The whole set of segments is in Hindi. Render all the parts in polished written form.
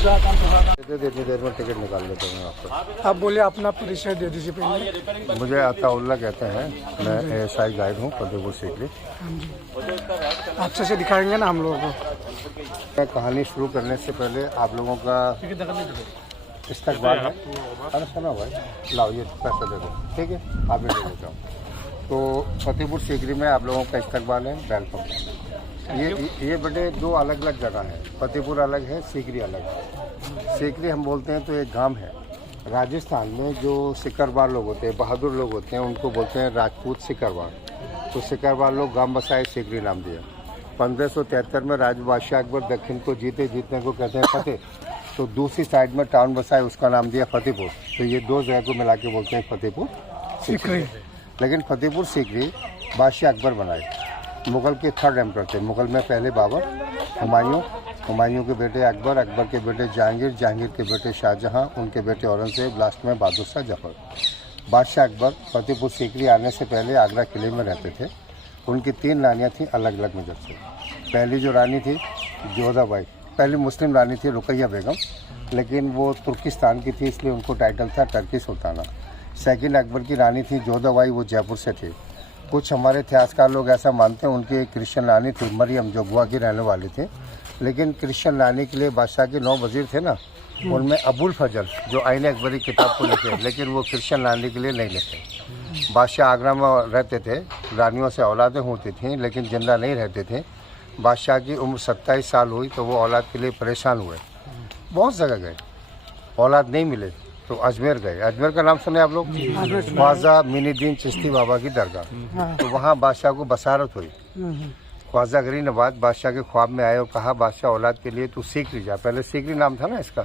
इतनी देर में टिकट निकाल लेते हैं आपको। आप बोले अपना परिचय दे दीजिए पहले। मुझे अताउल्ला कहते हैं, मैं ASI गाइड हूँ फतेहपुर सीकरी। हाँ जी, अच्छे से दिखाएंगे ना हम लोगों को। मैं कहानी शुरू करने से पहले आप लोगों का इस्तकबाल है। अरे सुनो भाई, लाओ ये पैसा दे दो, ठीक है, आप ही दे देता हूँ। तो फतेहपुर सीकरी में आप लोगों का इस्तकबाल है, वेलकम। ये बड़े दो अलग अलग जगह हैं, फतेहपुर अलग है, सीकरी अलग है। सीकरी हम बोलते हैं तो एक गांव है राजस्थान में। जो सिकरवार लोग होते हैं, बहादुर लोग होते हैं, उनको बोलते हैं राजपूत सिकरवार। तो सिकरवार लोग गांव बसाए, सीकरी नाम दिया। 1573 में राज बादशाह अकबर दक्षिण को जीतने को कहते हैं फतेह, तो दूसरी साइड में टाउन बसाए, उसका नाम दिया फतेहपुर। तो ये दो जगह को मिला के बोलते हैं फतेहपुर सीकरी। लेकिन फतेहपुर सीकरी बादशाह अकबर बनाए, मुगल के थर्ड एम्पर थे। मुगल में पहले बाबर, हुमायूं के बेटे अकबर, अकबर के बेटे जहांगीर, जहांगीर के बेटे शाहजहां, उनके बेटे औरंगजेब, लास्ट में बहादुर शाह जफर। बादशाह अकबर फतेहपुर सीकरी आने से पहले आगरा किले में रहते थे। उनकी 3 रानियाँ थीं अलग अलग नजर से। पहली जो रानी थी जोधाबाई, पहली मुस्लिम रानी थी रुकैया बेगम, लेकिन वो तुर्किस्तान की थी, इसलिए उनको टाइटल था टर्की सुल्ताना। सेकंड अकबर की रानी थी जोधाबाई, वो जयपुर से थी। कुछ हमारे इतिहासकार लोग ऐसा मानते हैं उनकी एक क्रिश्चियन रानी थी मरियम, जो गोवा की रहने वाली थी। लेकिन क्रिश्चियन रानी के लिए बादशाह के 9 वजीर थे ना, उनमें अबुल फजल जो आईन अकबरी किताब को लिखे, लेकिन वो क्रिश्चियन रानी के लिए नहीं लिखे। बादशाह आगरा में रहते थे, रानियों से औलादें होती थीं, लेकिन जिंदा नहीं रहते थे। बादशाह की उम्र 27 साल हुई तो वो औलाद के लिए परेशान हुए, बहुत जगह गए, औलाद नहीं मिले, तो अजमेर गए। अजमेर का नाम सुने आप लोग? ख्वाजा मिनुद्दीन चिश्ती बाबा की दरगाह, तो वहाँ बादशाह को बसारत हुई। ख्वाजा गरीब नवाज बादशाह के ख्वाब में आए और कहा बादशाह औलाद के लिए तू सीकरी जा, पहले सीकरी नाम था ना इसका।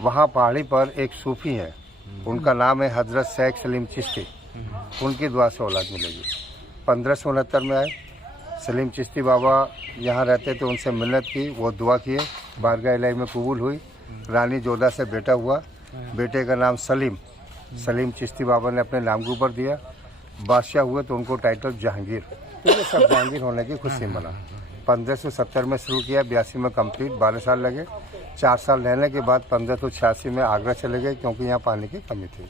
वहाँ पहाड़ी पर एक सूफी है, उनका नाम है हजरत शेख सलीम चिश्ती, उनकी दुआ से औलाद मिलेगी। 1569 में आए, सलीम चिश्ती बाबा यहाँ रहते थे, उनसे मिन्नत की, वो दुआ किए, बारगाह इलाही में कबूल हुई। रानी जोधा से बेटा हुआ, बेटे का नाम सलीम चिश्ती बाबा ने अपने नाम के ऊपर दिया। बादशाह हुए तो उनको टाइटल जहांगीर, ये सब जहांगीर होने की खुशी मना। 1570 में शुरू किया, 82 में कंप्लीट, 12 साल लगे। 4 साल रहने के बाद 1586 में आगरा चले गए, क्योंकि यहाँ पानी की कमी थी।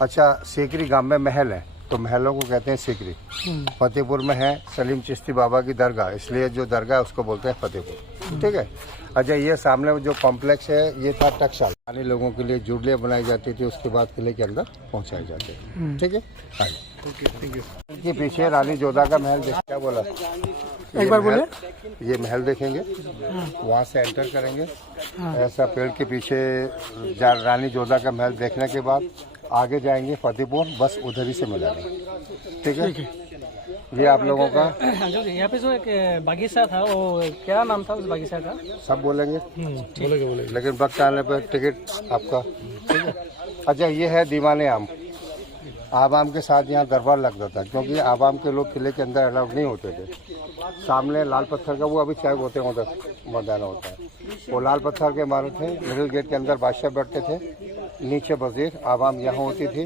अच्छा, सीकरी गांव में महल है, तो महलों को कहते हैं सीकरी। फतेहपुर में है सलीम चिश्ती बाबा की दरगाह, इसलिए जो दरगाह है उसको बोलते हैं फतेहपुर, ठीक है। अच्छा, ये सामने जो कॉम्प्लेक्स है ये था टकसाल, यानी लोगों के लिए जुड़लियाँ बनाई जाती थी, उसके बाद किले के अंदर पहुंचाए जाते हैं, ठीक है। के पीछे रानी जोधा का महल, क्या बोला एक बार बोले? ये महल देखेंगे, वहाँ से एंटर करेंगे, ऐसा पेड़ के पीछे रानी जोधा का महल देखने के बाद आगे जाएंगे फतेहपुर, बस उधर ही से मिलेगा, ठीक है। ये आप लोगों का यहाँ पे जो एक बागीचा था, वो क्या नाम था उस बागीचा का? सब बोलेंगे, लेकिन वक्त आने पर टिकट आपका, ठीक है। अच्छा, ये है दीवाने आम। आवाम के साथ यहाँ दरबार लगता था, क्योंकि आवाम के लोग किले के अंदर अलाउड नहीं होते थे। सामने लाल पत्थर का, वो अभी चाय होते हैं उधर मैदान होता है, वो लाल पत्थर के इमारत है। मिडिल गेट के अंदर बादशाह बैठते थे, नीचे वजीर, आवाम यहाँ होती थी,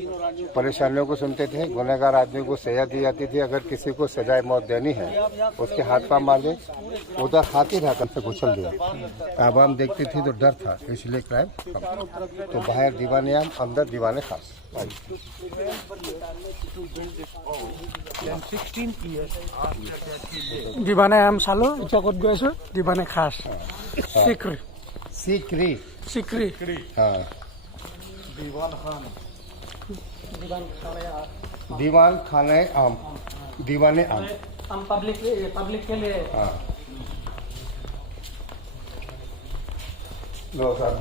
परेशानियों को सुनते थे। गुनहगार आदमी को सजा दी जाती थी, अगर किसी को सजाए मौत देनी है उसके हाथ पाँव मारे, उधर हाथी ढाकन से कुचल दिया। आवाम देखती थी तो डर था, इसलिए क्राइम कम। तो बाहर दीवाने आम, अंदर दीवाने खास। दीवाने आम চালো, এতিয়া ক'ত গৈ আছো? দীৱানে খাস सीकरी सीकरी सीकरी हाँ, दीवान खाने आम, दीवाने आम, हम पब्लिक के लिए। हाँ, लो साहब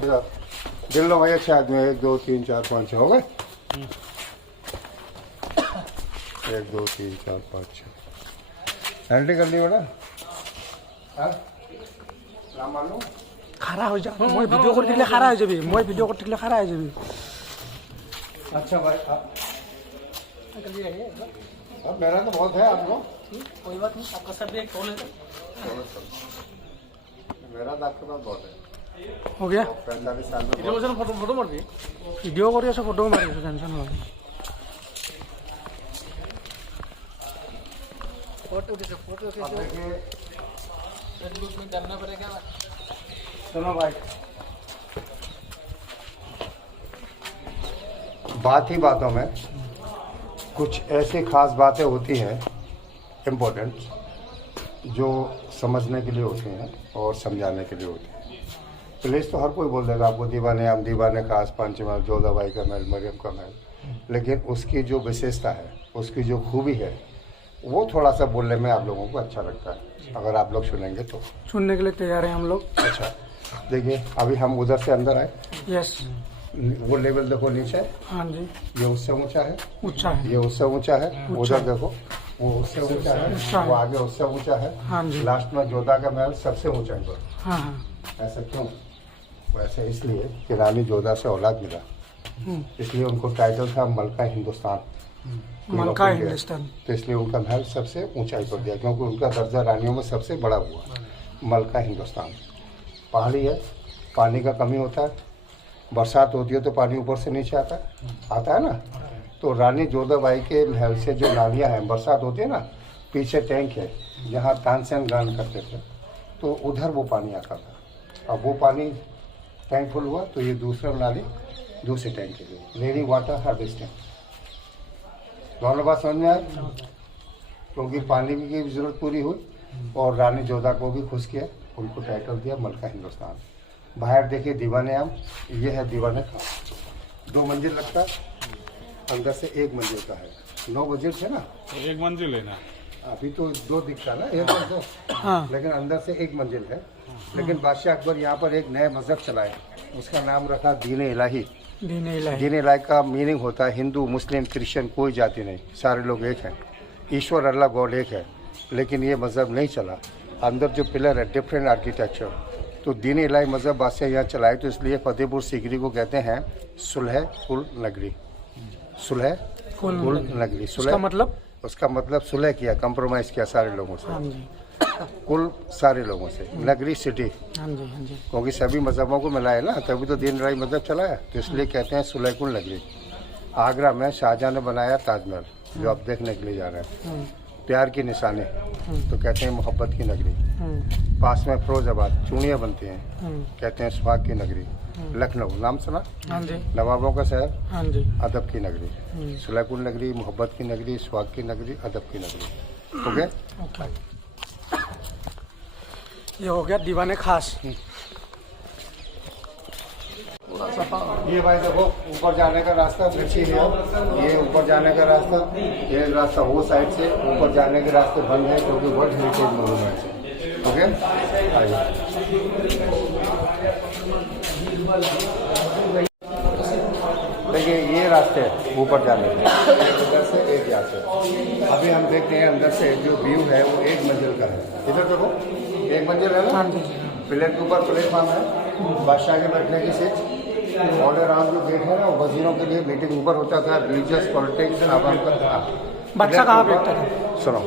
दिल लो भाई, अच्छे आदमी, 1 2 3 4 5 6 हो गए। 1 2 3 4 5 6 एंट्री कर ली बेटा। খাৰা হৈ যা, মই ভিডিঅ' কৰি থাকিলে খাৰা হৈ যাবি, মই ভিডিঅ' কৰি থাকিলে খাৰা হৈ যাবি। अच्छा भाई, अब मेरा तो बहुत है, आप लोग कोई बात नहीं, आपका सब एक कॉल है, मेरा तो आपके पास बहुत है। हो गया 45 साल में फोटो मारबी, ভিডিঅ' কৰি আছো, ফটো মাৰি আছো, টেনশ্যন নল'বি। फोटो सुनो भाई, बात ही बातों में कुछ ऐसी खास बातें होती हैं इम्पोर्टेंट, जो समझने के लिए होती हैं और समझाने के लिए होती हैं। प्लेस तो हर कोई बोल देगा आपको, दीवाने आम, दीवाने खास, पंचमहल, जोधाबाई का महल, मरियम का महल, लेकिन उसकी जो विशेषता है, उसकी जो खूबी है, वो थोड़ा सा बोलने में आप लोगों को अच्छा लगता है। अगर आप लोग सुनेंगे तो सुनने के लिए तैयार हैं हम लोग। अच्छा, देखिए अभी हम उधर से अंदर आए, यस, वो लेवल देखो नीचे, हाँ जी, ये उससे ऊंचा है, ऊंचा है, ये उससे ऊंचा है, उधर देखो वो उससे ऊंचा है, वो आगे उससे ऊंचा है, हाँ जी, लास्ट में जोधा का महल सबसे ऊंचा है। हाँ हाँ, ऐसा क्यों? वैसे इसलिए कि रानी जोधा से औलाद मिला, इसलिए उनको टाइटल था मलका हिंदुस्तान, मलका हिंदुस्तान। तो इसलिए उनका महल सबसे ऊंचाई पर दिया, क्योंकि उनका दर्जा रानियों में सबसे बड़ा हुआ, मलका हिंदुस्तान। पहाड़ी है, पानी का कमी होता है, बरसात होती है तो पानी ऊपर से नीचे आता है ना। तो रानी जोधाबाई के महल से जो नालियाँ हैं, बरसात होती है ना, पीछे टैंक है जहाँ तानसेन गान करते थे, तो उधर वो पानी आता था। अब वो पानी टैंक फुल हुआ तो ये दूसरा नाली दूसरे टैंक के लिए, रेनी वाटर हार्वेस्टिंग। दोनों बात समझ में आई, क्योंकि पानी की भी जरूरत पूरी हुई और रानी जोधा को भी खुश किया, उनको टाइटल दिया मलका हिंदुस्तान। बाहर देखिए दीवाने आम, ये है दीवाने खास, 2 मंजिल लगता है, अंदर से 1 मंजिल का है। 9 मंजिल थे ना, 1 मंजिल है ना, अभी तो 2 दिखता ना, 1 और 2, हाँ, लेकिन अंदर से 1 मंजिल है। लेकिन बादशाह अकबर यहाँ पर एक नया मजहब चलाए, उसका नाम रखा दीन इलाही। दीन इलाही। दीन इलाही का मीनिंग होता है हिंदू, मुस्लिम, क्रिश्चियन, कोई जाति नहीं, सारे लोग एक हैं, ईश्वर अल्लाह गॉड एक है। लेकिन ये मजहब नहीं चला, अंदर जो पिलर है डिफरेंट आर्किटेक्चर, तो दीन इलाही मजहब बादशाह यहाँ चलाए, तो इसलिए फतेहपुर सीकरी को कहते हैं सुलह कुल नगरी। सुलह कुल नगरी, उसका मतलब, उसका मतलब सुलह किया, कंप्रोमाइज किया सारे लोगों हाँ से, जी, कुल सारे लोगों से, नगरी सिटी, हाँ जी, हाँ जी, क्योंकि सभी मजहबों को मिलाया ना, तभी तो दीन इलाही मजहब चलाया, तो इसलिए कहते हैं सुलह कुल नगरी। आगरा में शाहजहां ने बनाया ताजमहल, जो आप देखने के लिए जा रहे हैं, प्यार की निशानी, तो कहते हैं मोहब्बत की नगरी। पास में फिरोजाबाद चूड़ियाँ बनती हैं, कहते हैं सुहाग की नगरी। लखनऊ नाम सुना, हाँ जी, नवाबों का शहर, हाँ जी, अदब की नगरी। सुलहकुल नगरी, मोहब्बत की नगरी, सुहाग की नगरी, अदब की नगरी। ओके, ओके, ये हो गया दीवाने खास। ये भाई देखो ऊपर जाने का रास्ता पीछे है, ये ऊपर जाने का रास्ता, ये रास्ता वो साइड से, ऊपर जाने के रास्ते बंद है क्योंकि वर्ल्ड हेरिटेज मोन्यूमेंट है। ओके, आइए। देखिए ये रास्ते हैं ऊपर जाने के, इधर से एक यहाँ से। अभी हम देखते हैं अंदर से जो व्यू है वो 1 मंजिल का है। इधर देखो 1 मंजिल है ना, पिलर के ऊपर प्लेटफॉर्म है, बादशाह के बैठने की सीट, ऑल अराउंड जो गेट है ना, वो वजीरों के लिए मीटिंग ऊपर होता था, रिलीजियस पॉलिटिक्स आवाम का। बादशाह कहाँ बैठता था? सुनो,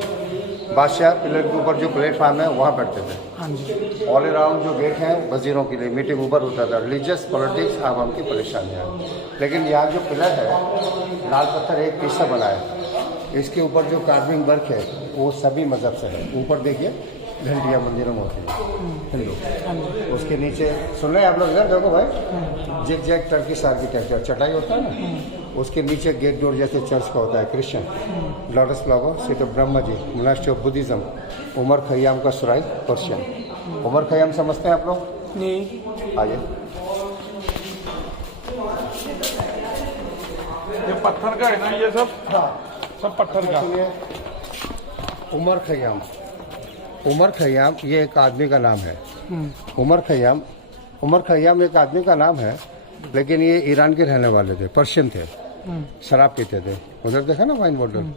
बादशाह पिलर के ऊपर जो प्लेटफॉर्म है वहाँ बैठते थे। हाँ जी, ऑल अराउंड जो गेट है वजीरों के लिए मीटिंग ऊपर होता था, रिलीजियस पॉलिटिक्स आवाम की परेशानियाँ। लेकिन यहाँ जो पिलर है लाल पत्थर एक पीस से बना है, इसके ऊपर जो कार्विंग वर्क है वो सभी मजहब से है। ऊपर देखिए घंटियाँ मंदिरों में होती है हिंदू, उसके नीचे सुन रहे हैं आप लोग, इधर देखो भाई, जिग जैग टर्किश आर्किटेक्चर, चटाई होता है ना, उसके नीचे गेट डोर जैसे चर्च का होता है, Christian, lotus flower, seat of Brahma ji, monastery of Buddhism, Omar Khayyam का सुराई, पर्शियन। उमर खयाम समझते हैं आप लोग? नहीं, आइए। ये पत्थर का है ना, ये सब? हाँ, सब पत्थर का। उमर खयाम, उमर खयाम ये एक आदमी का नाम है। उमर खयाम, उमर खयाम एक आदमी का नाम है, लेकिन ये ईरान के रहने वाले थे, पर्शियन थे, शराब पीते थे, उधर देखा ना वाइन बॉटल,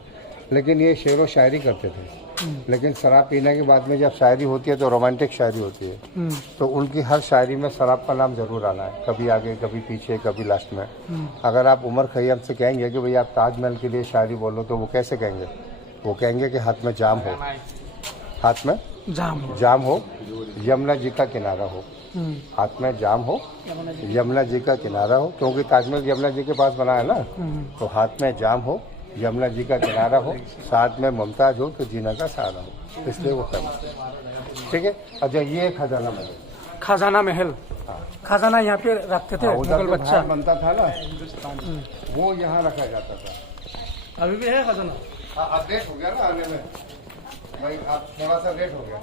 लेकिन ये शेर व शायरी करते थे। लेकिन शराब पीने के बाद में जब शायरी होती है तो रोमांटिक शायरी होती है, तो उनकी हर शायरी में शराब का नाम जरूर आना है, कभी आगे कभी पीछे कभी लास्ट में। अगर आप उमर खयाम से कहेंगे कि भाई आप ताजमहल के लिए शायरी बोलो, तो वो कैसे कहेंगे? वो कहेंगे कि हाथ में जाम हो, हाथ में जाम हो, यमुना जी का किनारा हो, हाथ में जाम हो, यमुना जी का किनारा हो, क्योंकि ताजमहल यमुना जी के पास बना है ना, तो हाथ में जाम हो, यमुना जी का किनारा हो, साथ में मुमताज हो तो जीना का सहारा हो, इसलिए वो फेमस है। ठीक है। अच्छा, ये खजाना महल, खजाना महल, खजाना यहाँ पे रखते थे उधर मुगल जो बच्चा। भात बनता था ना वो यहाँ रखा जाता था। अभी भी है खजाना। अब लेट हो गया ना आने में भाई, आप थोड़ा सा लेट हो गया।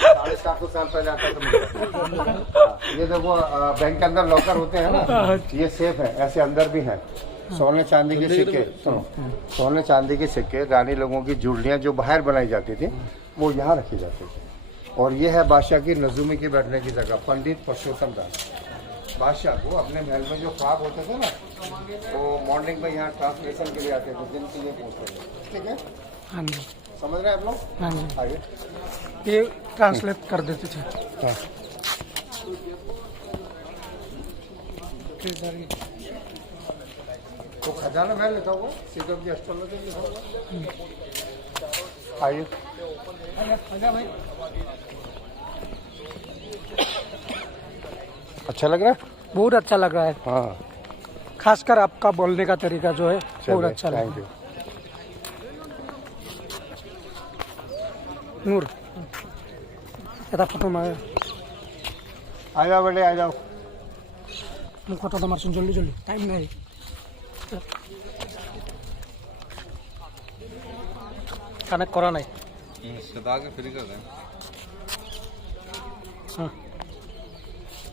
750 साल पहले आता तो मिलता। ये देखो बैंक के अंदर लॉकर होते हैं ना, ये सेफ है, ऐसे अंदर भी है। सोने चांदी के सिक्के, सुनो, सोने चांदी के सिक्के रानी लोगों की जुड़लियाँ जो बाहर बनाई जाती थी वो यहाँ रखी जाती थी। और ये है बादशाह की नजूमी की बैठने की जगह, पंडित परशोत्तम दास। बादशाह को अपने महल में जो ख्वाब होते थे ना वो मॉर्निंग में यहाँ ट्रांसलेशन के लिए आते थे, दिन के लिए पूछते थे। ठीक है, हाँ जी, समझ रहे हैं आप लोग? हाँ जी, आइए। ये ट्रांसलेट कर देते थे। हाँ। तो खजाना महल लिखा हुआ, सीधम की एस्ट्रोलॉजी लिखा हुआ। आइए। अच्छा लग रहा है? बहुत अच्छा लग रहा है, हाँ, खासकर आपका बोलने का तरीका जो है बहुत चलिए, अच्छा लग रहा थैंक यू। है। नूर এটা ফটো মারে आ जाओ बेटे, आ जाओ। মুখ ফটোটা মারছেন জলদি জলদি, টাইম নাই। কানেক্ট করা নাই। हाँ,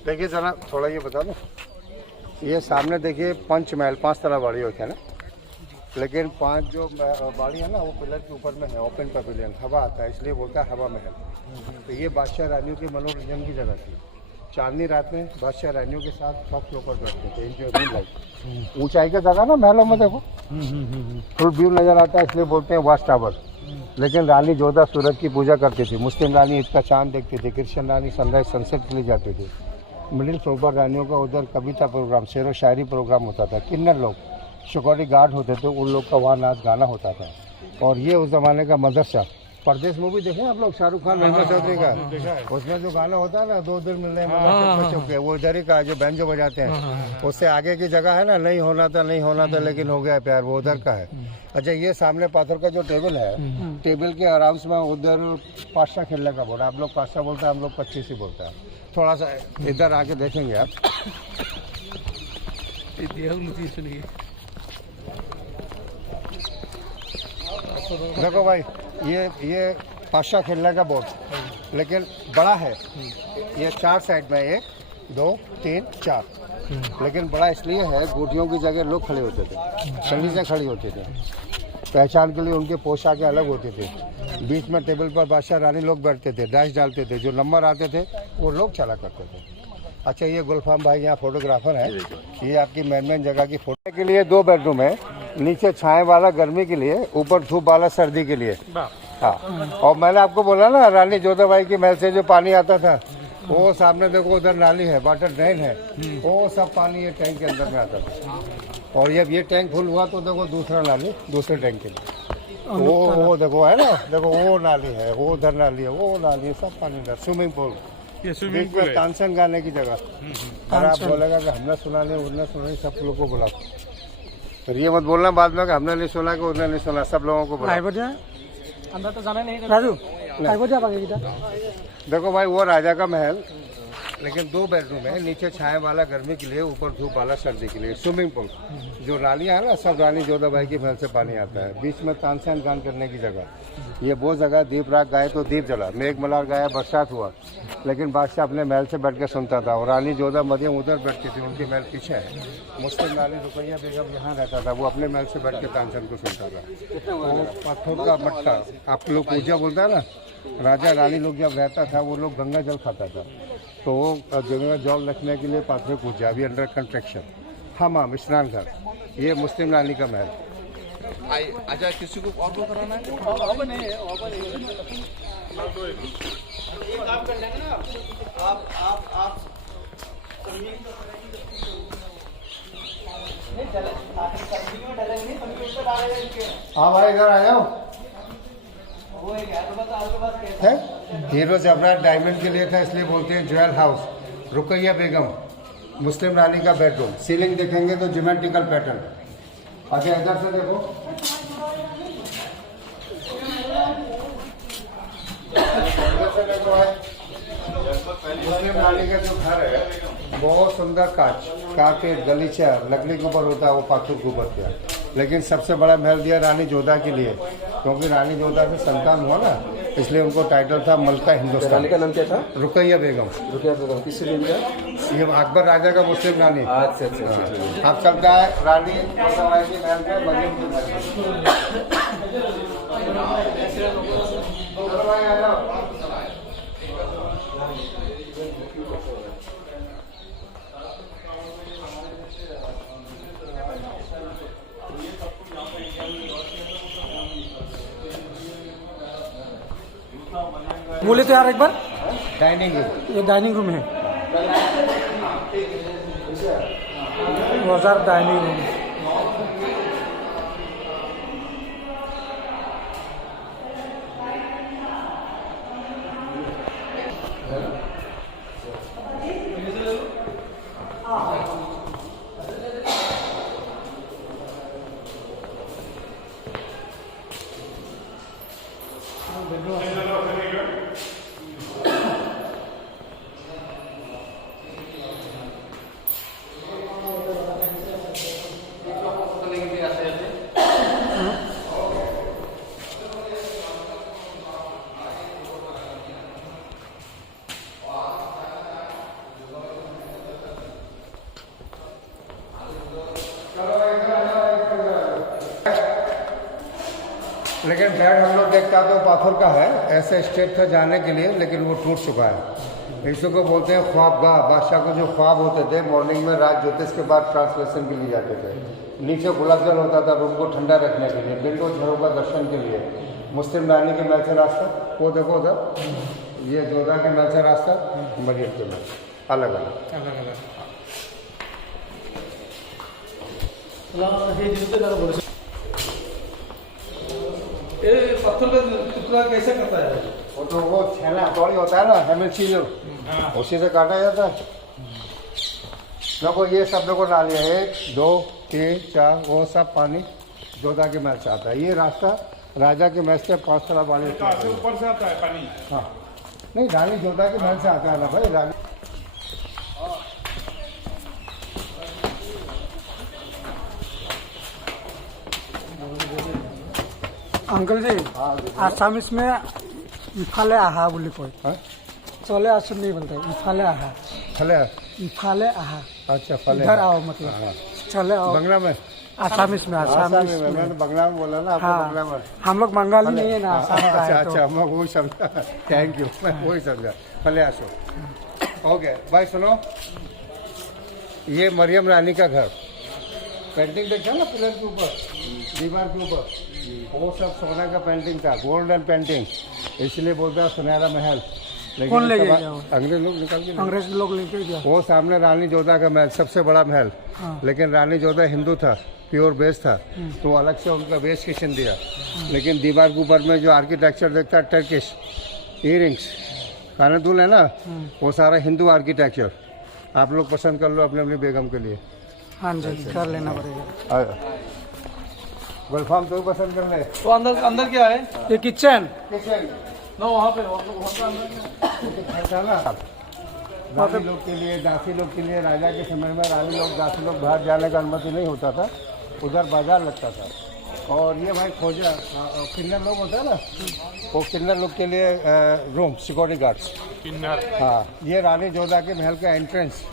देखिए जरा थोड़ा ये बता दो, ये सामने देखिए पंच महल 5 तरह बाड़ी होते हैं ना, लेकिन 5 जो बाड़ी है ना वो पिलर के ऊपर में है, ओपन पवेलियन, हवा आता है इसलिए बोलता है हवा महल। तो ये बादशाह रानियों के मनोरंजन की जगह थी। चांदनी रात में बादशाह रानियों के साथ छत के ऊपर बैठते थे, इनके रूम लाइट। ऊंचाई का जगह ना महलों में देखो फुल व्यू नजर आता है इसलिए बोलते हैं वाच टावर। लेकिन रानी जोधा सूरज की पूजा करती थी, मुस्लिम रानी इसका चांद देखती थी, क्रिश्चियन रानी सनराइज सनसेट के लिए जाती थी। मिडिल फ्लोर पर रानियों का उधर कविता प्रोग्राम, शेर व शायरी प्रोग्राम होता था। किन्नर लोग सिक्योरिटी गार्ड होते थे, उन लोग का वहाँ नाच गाना होता था। और ये उस जमाने का मदरसा। परदेश मूवी देखे आप लोग, शाहरुख खान महिमा चौधरी का, उसमें जो गाना होता है ना 2 दिल मिलने में, वो इधर ही का जो बैंजो बजाते हैं, उससे आगे की जगह है ना, नहीं होना था नहीं होना था लेकिन हो गया प्यार, वो उधर का है। अच्छा, ये सामने पाथर का जो टेबल है, टेबल के आराम से उधर पास्ता खेलने का बोला। आप लोग पास्ता बोलते हैं, हम लोग 25 ही बोलते हैं। थोड़ा सा इधर आके देखेंगे आप, देखो भाई ये पास्ता खेलने का बोर्ड, लेकिन बड़ा है। ये 4 साइड में, 1 2 3 4, लेकिन बड़ा इसलिए है गोटियों की जगह लोग खड़े होते थे, सभी से खड़ी होते थे। पहचान के लिए उनके पोशाकें अलग होते थे। बीच में टेबल पर बादशाह रानी लोग बैठते थे, डैश डालते थे, जो नंबर आते थे वो लोग चला करते थे। अच्छा, ये गुलफाम भाई यहाँ फोटोग्राफर है। ये आपकी मेन जगह की फोटो के लिए 2 बेडरूम है, नीचे छाए वाला गर्मी के लिए, ऊपर धूप वाला सर्दी के लिए। हाँ, और मैंने आपको बोला ना रानी जोधाबाई की महल से जो पानी आता था, वो सामने देखो उधर नाली है, वाटर ड्रेन है, वो सब पानी ये टैंक के अंदर में आता था। और जब ये टैंक फुल हुआ तो देखो दूसरा नाली दूसरे टैंक के लिए, वो देखो है ना, देखो वो नाली है, वो उधर नाली है, वो नाली है, सब पानी इधर। स्विमिंग पूल, ये स्विमिंग पूल है। तानसेन गाने की जगह। और आप बोलेगा कि हमने सुना नहीं, उन्होंने सुना नहीं, सब लोगों को बुला। फिर ये मत बोलना बाद में कि हमने नहीं सुना कि उन्होंने नहीं सुना, सब लोगों को बुला। अंदर तो जाना नहीं राजू, देखो भाई वो राजा का महल, लेकिन 2 बेडरूम है, नीचे छाए वाला गर्मी के लिए, ऊपर धूप वाला सर्दी के लिए। स्विमिंग पूल, जो नालियाँ है ना सब रानी जोधाबाई की महल से पानी आता है। बीच में तानसेन गान करने की जगह, ये वो जगह दीप राग गाए तो दीप जला, मेघ मल्हार गाया बरसात हुआ, लेकिन बादशाह अपने महल से बैठ के सुनता था। और रानी जोधा मरियम उधर बैठती थी, उनकी महल पीछे है। मुस्लिम रानी रुकैया बेगम यहाँ रहता था, वो अपने महल से बैठ के तानसेन को सुनता था। तो पत्थर का मट्टा, आप लोग पूजा बोलता है ना, राजा रानी लोग जब रहता था वो लोग गंगा जल खाता था, तो वो गंगा जल रखने के लिए पाथर पूजा अभी अंडर कंस्ट्रक्शन। हमाम स्नान घर, ये मुस्लिम रानी का महल। अच्छा, किसी को और कराना है? हाँ भाई इधर आ जाओ। है हीरो जबरात डायमंड के लिए था, इसलिए बोलते हैं ज्वेल हाउस। रुकैया बेगम मुस्लिम रानी का बेडरूम। सीलिंग देखेंगे तो ज्योमेट्रिकल पैटर्न। अच्छा इधर से देखो, इधर से देखो है मुस्लिम रानी का जो घर है बहुत सुंदर कारपेट गलीचा लकड़ी के ऊपर होता है, वो पाथर के ऊपर किया। लेकिन सबसे बड़ा महल दिया रानी जोधा के लिए, क्योंकि रानी जोधा से संतान हुआ ना, इसलिए उनको टाइटल था मलका हिंदुस्तान। रानी का नाम क्या था? रुकैया बेगम। रुकिया बेगम किससे लिया गया? ये अकबर राजा का मुस्लिम रानी। अच्छा अच्छा अच्छा। अब चलता है रानी जोधाबाई के महल पे, मरियम के महल पे। चलो भाई आ जाओ। बोले तो यार एक बार, डाइनिंग रूम। ये डाइनिंग रूम है, 2000 डाइनिंग रूम। लेकिन बेड हम लोग देखता तो पाथर का है, ऐसे स्टेप था जाने के लिए, लेकिन वो टूट चुका है। इसी को बोलते हैं ख्वाबगाह। बादशाह को जो ख्वाब होते थे मॉर्निंग में, रात ज्योतिष के बाद ट्रांसलेशन के लिए जाते थे। नीचे गुलाब जल होता था रूम को ठंडा रखने के लिए, विंडो झरों का दर्शन के लिए। मुस्लिम रानी के महल से रास्ता वो देखो उधर, ये जोधा के महल से रास्ता, मरियम के महल, अलग अलग। पत्थर का टुकड़ा कैसे करता है? वो छेना हथौड़ी होता है ना, हेमिल्चीजर, उसी से काटा जाता है। देखो ये सब देखो नालियाँ 1 2 3 4, वो सब पानी जोधा के महल से आता है। ये रास्ता राजा के महल से 5 साल पानी ऊपर से आता है पानी। हाँ नहीं, रानी जोधा के महल से आता है ना भाई। रानी अंकल जी, आसामिस में इफाले आहा बोली कोई चले आसुन नहीं बोलते, इफाले आहा। फले इफाले आहा, अच्छा फले इधर आओ मतलब, चले आओ। बंगला में, आसामिस में, आसामिस में। मैंने बंगला में बोला ना, आपको बंगला में। हम लोग बंगाली नहीं है ना, आसाम का अच्छा है तो। अच्छा, मैं वही समझा। थैंक यू, मैं वही समझा। फले आसो। ओके भाई सुनो, ये मरियम रानी का घर, पेंटिंग देखा ना पिलर के ऊपर, दीवार के ऊपर, वो सब सोना का पेंटिंग था, गोल्डन पेंटिंग, इसलिए बोलते हैं सुनहरा महल। लेकिन कौन ले गया? अंग्रेज लोग निकाल के, अंग्रेज लोग लेके गया। वो सामने रानी जोधा का महल, सबसे बड़ा महल। लेकिन रानी जोधा हिंदू था, प्योर बेस था, तो अलग से उनका बेस किचन दिया। लेकिन दीवार के ऊपर में जो आर्किटेक्चर देखता है, टर्किश इयरिंग्स, खाना दूल है ना, वो सारा हिंदू आर्किटेक्चर। आप लोग पसंद कर लो अपने अपनी बेगम के लिए। हाँ जी, कर लेना पड़ेगा। गुलफाम तो पसंद कर ले। तो अंदर अंदर क्या है? ये किचन किचन ना वहाँ पे अंदर था ना, रानी लोग के लिए, दासी लोग के लिए। राजा के समय में रानी लोग, दासी लोग बाहर जाने का अनुमति नहीं होता था, उधर बाजार लगता था। और ये भाई खोजा किन्नर लोग होता है ना, वो किन्नर लोग के लिए रूम, सिक्योरिटी गार्ड्स। किन्नर, हाँ, ये रानी जोधा के महल का एंट्रेंस।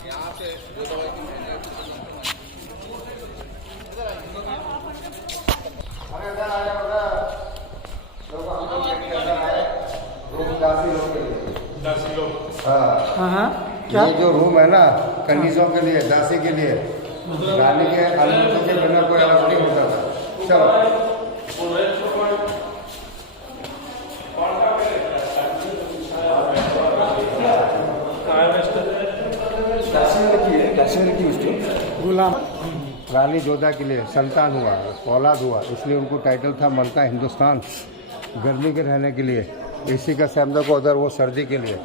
दासी लोग। हाँ क्या? ये जो रूम है ना, कनीजों के लिए, दासी के लिए, रानी के अनुमति के बिना कोई अलग नहीं होता था। चलो गुलाम रानी जोधा के लिए संतान हुआ, औलाद हुआ, इसलिए उनको टाइटल था मलका हिंदुस्तान। गर्मी के रहने के लिए, इसी का सैमदा को उधर वो सर्दी के लिए।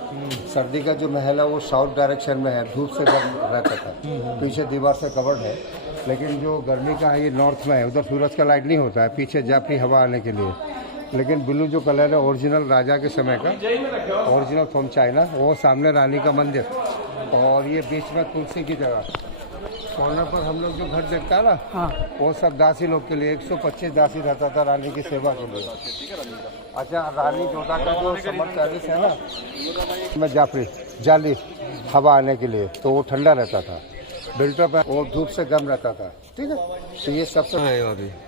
सर्दी का जो महल है वो साउथ डायरेक्शन में है, धूप से गर्म रहता था, पीछे दीवार से कवर्ड है। लेकिन जो गर्मी का है ये नॉर्थ में है, उधर सूरज का लाइट नहीं होता है, पीछे जाफरी हवा आने के लिए। लेकिन ब्लू जो कलर है ओरिजिनल राजा के समय का, ओरिजिनल फ्रॉम चाइना। वो सामने रानी का मंदिर और ये बीच में तुलसी की जगह। कॉर्नर पर हम लोग जो घर देखता है ना, वो सब दासी लोग के लिए 125 दासी रहता था रानी की सेवा के लिए। अच्छा, रानी जोधा का जो समर सर्विस है ना, में जाफरी जाली हवा आने के लिए, तो वो ठंडा रहता था। बिल्टअप है वो धूप से गर्म रहता था। ठीक है, तो ये सबसे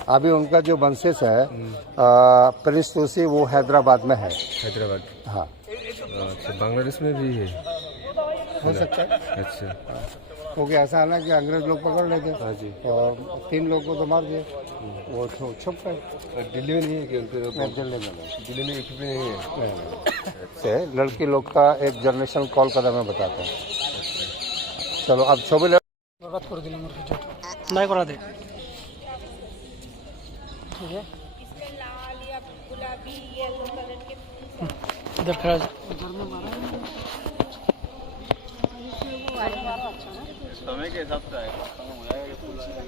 अभी उनका जो वंशज है प्रिंस तुलसी, वो हैदराबाद में है। हैदराबाद, हाँ। अच्छा, बांग्लादेश में भी है, हो सकता है। अच्छा। क्योंकि ऐसा है ना कि अंग्रेज लोग पकड़ लेते हाँ जी। और 3 लोगों को तो मार दिए, वो छुप गए। दिल्ली में नहीं है कि उनके दिल्ली में नहीं। दिल्ली में एक भी नहीं है। से लड़की लोग का एक जनरेशन कॉल कर मैं बताता हूँ। चलो अब छवि नहीं करा दे। इसमें लाल या गुलाबी येलो कलर के फूल इधर खड़ा जा। समय के हिसाब से आएगा, समय हो जाएगा, ये फूल आएगा।